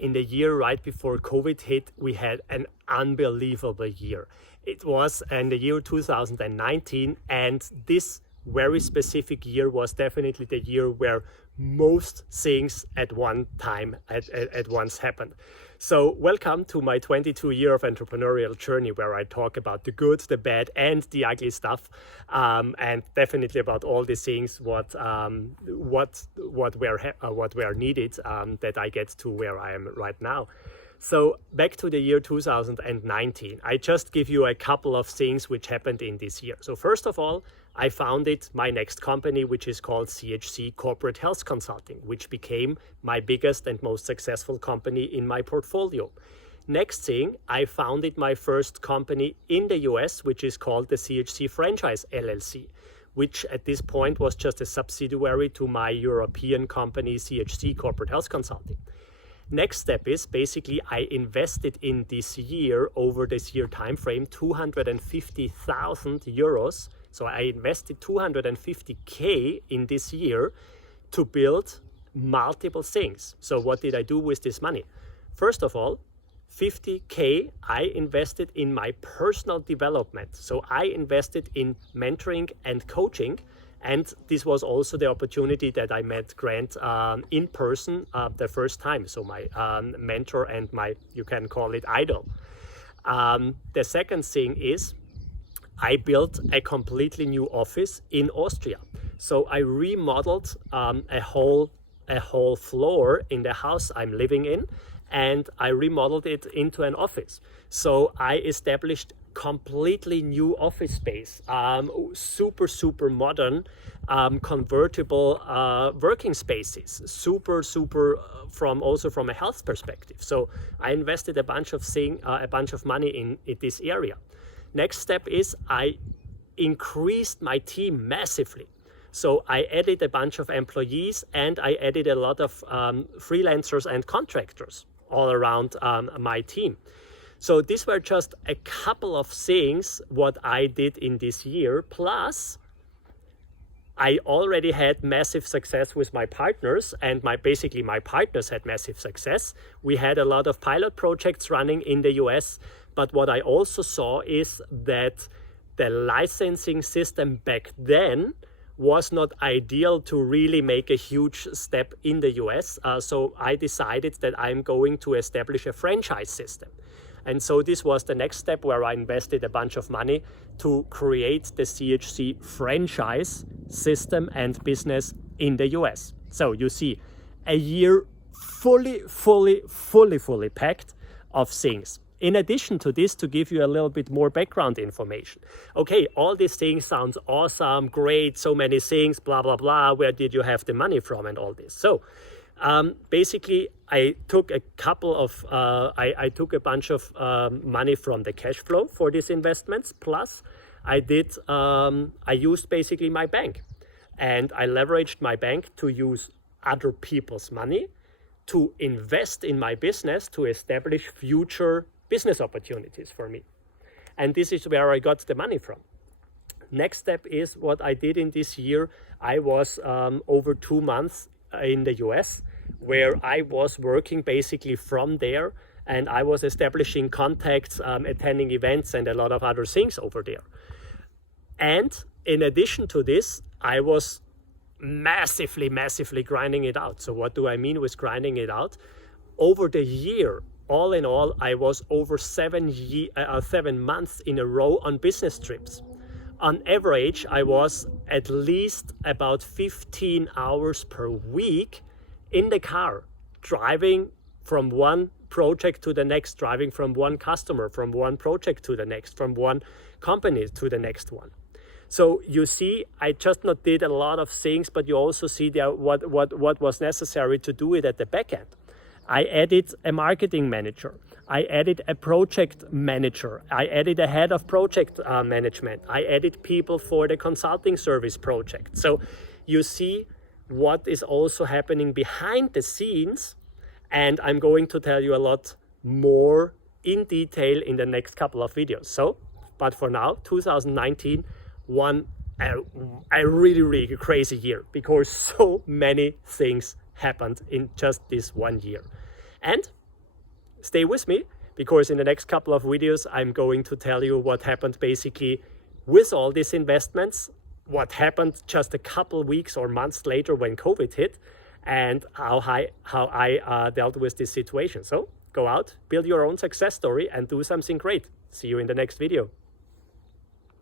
in the year right before COVID hit, we had an unbelievable year. It was in the year 2019, and this very specific year was definitely the year where most things at one time at once happened. So welcome to my 22 year of entrepreneurial journey, where I talk about the good, the bad, and the ugly stuff, and definitely about all the things what were needed that I get to where I am right now. So back to the year 2019, I just give you a couple of things which happened in this year. So first of all, I founded my next company, which is called CHC Corporate Health Consulting, which became my biggest and most successful company in my portfolio. Next thing, I founded my first company in the US, which is called the CHC Franchise LLC, which at this point was just a subsidiary to my European company, CHC Corporate Health Consulting. Next step is basically I invested in this year, over this year time frame, 250,000 euros. So I invested 250K in this year to build multiple things. So what did I do with this money? First of all, 50K I invested in my personal development. So I invested in mentoring and coaching. And this was also the opportunity that I met Grant in person the first time. So my mentor and my, you can call it, idol. The second thing is I built a completely new office in Austria. So I remodeled a whole floor in the house I'm living in, and I remodeled it into an office. So I established completely new office space, super modern, convertible working spaces, super from a health perspective. So I invested a bunch of money in this area. Next step is I increased my team massively. So I added a bunch of employees, and I added a lot of freelancers and contractors all around my team. So these were just a couple of things what I did in this year. Plus, I already had massive success with my partners, and my partners had massive success. We had a lot of pilot projects running in the US, but what I also saw is that the licensing system back then was not ideal to really make a huge step in the US. So I decided that I'm going to establish a franchise system. And so this was the next step, where I invested a bunch of money to create the CHC franchise system and business in the US. So you see, a year fully packed of things. In addition to this, to give you a little bit more background information. Okay, all these things sounds awesome, great, so many things, blah, blah, blah. Where did you have the money from and all this? So basically, I took a bunch of money from the cash flow for these investments. Plus, I used basically my bank, and I leveraged my bank to use other people's money to invest in my business to establish future business opportunities for me. And this is where I got the money from. Next step is what I did in this year. I was over 2 months in the US, where I was working basically from there, and I was establishing contacts, attending events, and a lot of other things over there. And in addition to this, I was massively grinding it out. So what do I mean with grinding it out? Over the year, all in all, I was over 7 months in a row on business trips. On average, I was at least about 15 hours per week in the car, driving from one project to the next, driving from one customer, from one project to the next, from one company to the next one. So you see, I just not did a lot of things, but you also see what was necessary to do it at the back end. I added a marketing manager. I added a project manager. I added a head of project management. I added people for the consulting service project. So you see what is also happening behind the scenes, and I'm going to tell you a lot more in detail in the next couple of videos. So, but for now, 2019, a really crazy year, because so many things happened in just this 1 year. And stay with me, because in the next couple of videos, I'm going to tell you what happened basically with all these investments, what happened just a couple weeks or months later when COVID hit, and how I dealt with this situation. So go out, build your own success story, and do something great. See you in the next video.